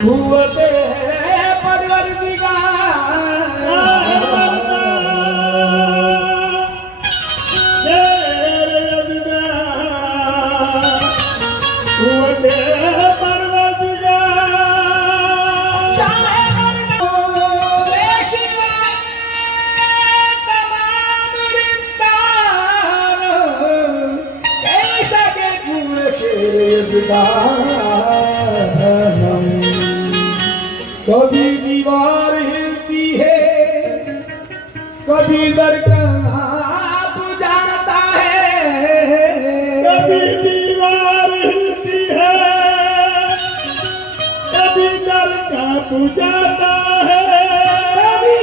भूवते परिवर्तिका कभी दीवार हिलती है, कभी दर कांप जाता है, कभी दीवार हिलती है, कभी दर कांप जाता है, कभी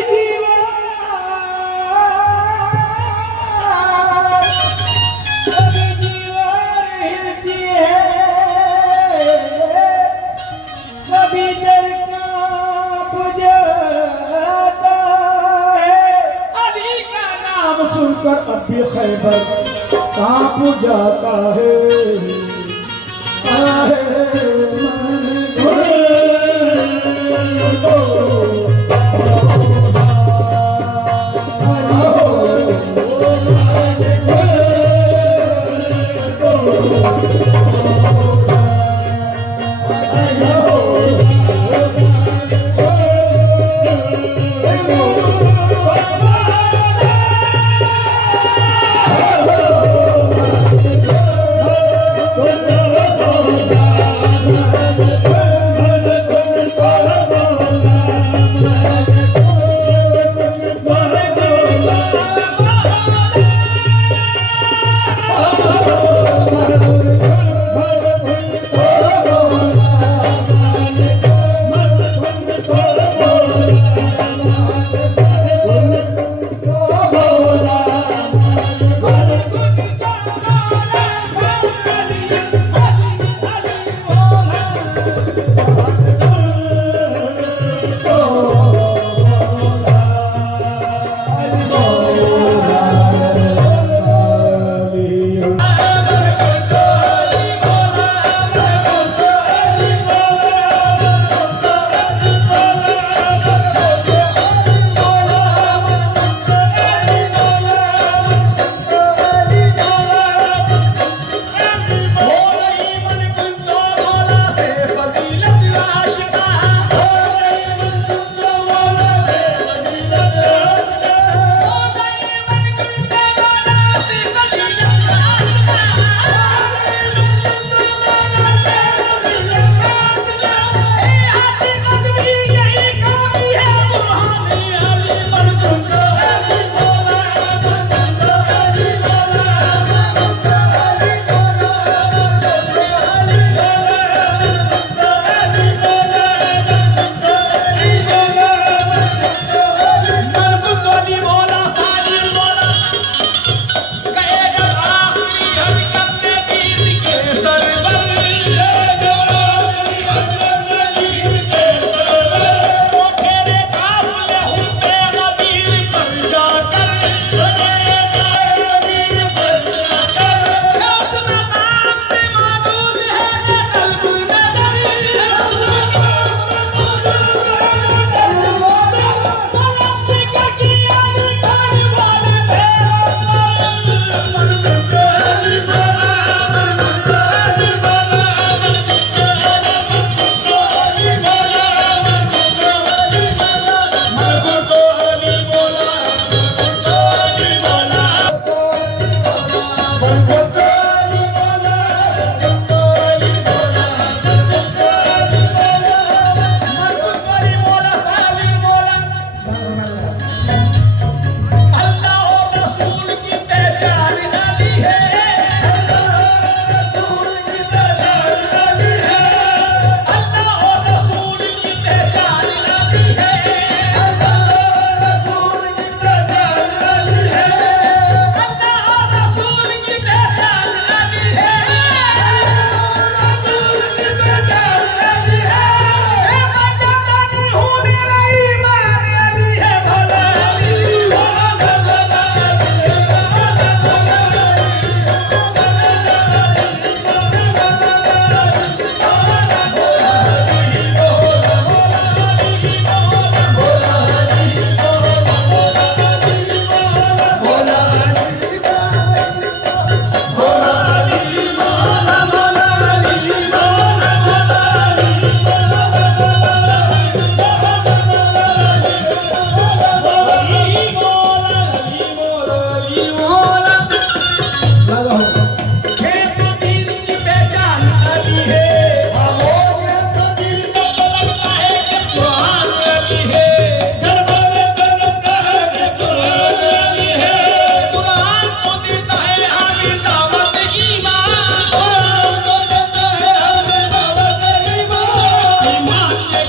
दीवार हिलती है, कभी दर कांप जाता है। अली का नाम सुनकर अब भी खैबर कांप जाता है। आहे मन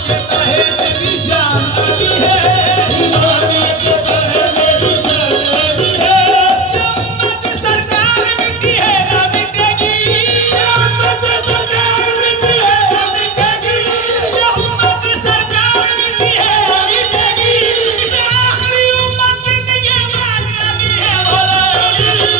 कहता है मेरी जान अभी है, दीवाने कहता है मेरी जान अभी है। ये उम्मत सरकार मिटी है ना मिटेगी, ये उम्मत सरकार मिटी है ना मिटेगी। ये उम्मत सरकार मिटी है ना मिटेगी, इस आखिरी उम्मत की निगहबान अभी है बोलो अली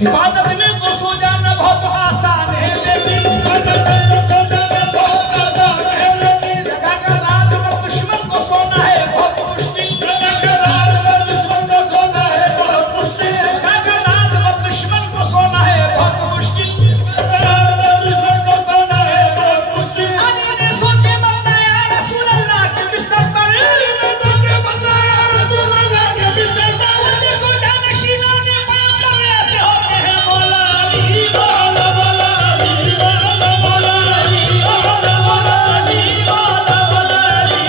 हिफाजत में तो सो जाना बहुत आसान है लेकिन जगह का रात में दुश्मन को सोना है बहुत मुश्किल। जगह का रात में दुश्मन को सोना है बहुत मुश्किल। अली ने सोचे बताया रसूल अल्लाह के बिस्तर पर देखो जानशीनों ने पैगंबर ऐसे होते हैं मौला अली मौला मौला अली मौला मौला अली मौला मौला अली मौला मौला अली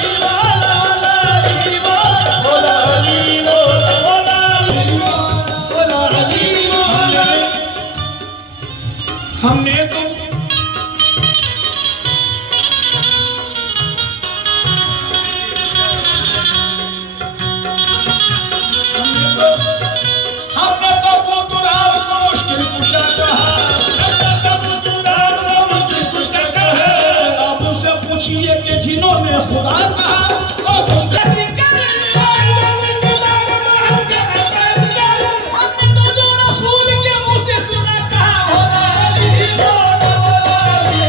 मौला मौला अली मौला मौला अली मौला हमने तो हमने तो बुजुर्ग को मुश्किल कुशा कहा। अब उनसे पूछिए कि जिन्होंने खुदा कहा ऐसी करें। हमने तो जो रसूल के मुंह से सुना कहा मौला अली मौला मौला अली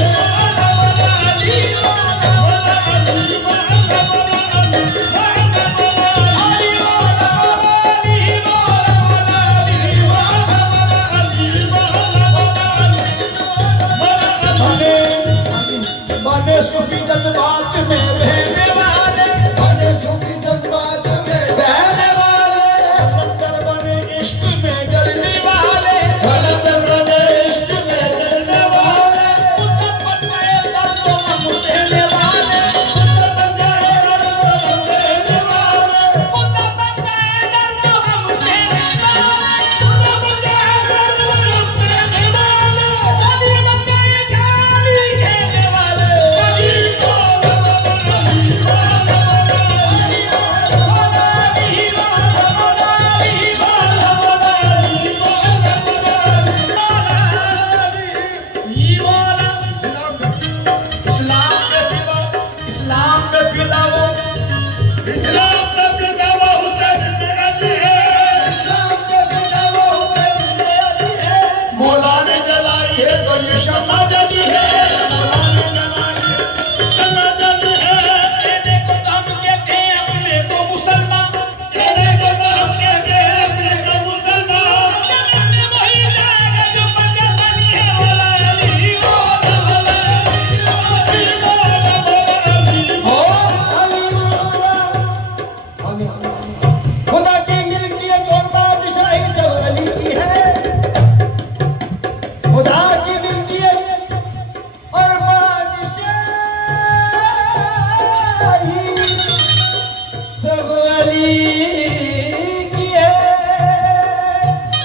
मौला मौला अली मौला मौला अली मौला मौला अली बने सूफी जज्बात में बहने वाले कलंदर बने इश्क में जलने वाले मुद्दत बन गए दर्दों में मुझसे वाले मुद्दत बन गए दर्दों में मुझसे खुदा की मिल्कियत और बादशाही सब अली की है।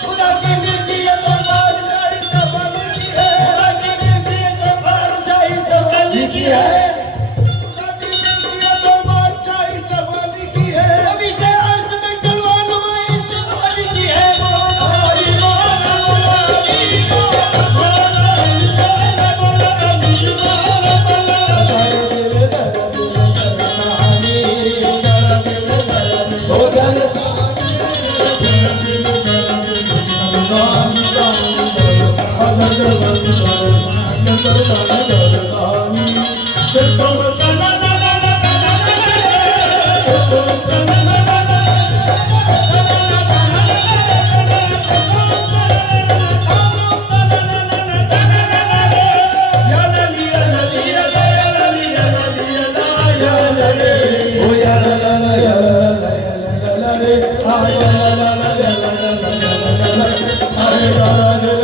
खुदा की मिल्कियत और बादशाही सब अली की है। खुदा की मिल्कियत और बादशाही सब अली की है। खुदा की मिल्कियत और बादशाही सब अली की है। नबी से अर्श में जलवा नुमाई सब अली की है। मौला अली मौला मौला अली मौला मौला अली मौला मौला अली मौला मौला Oh,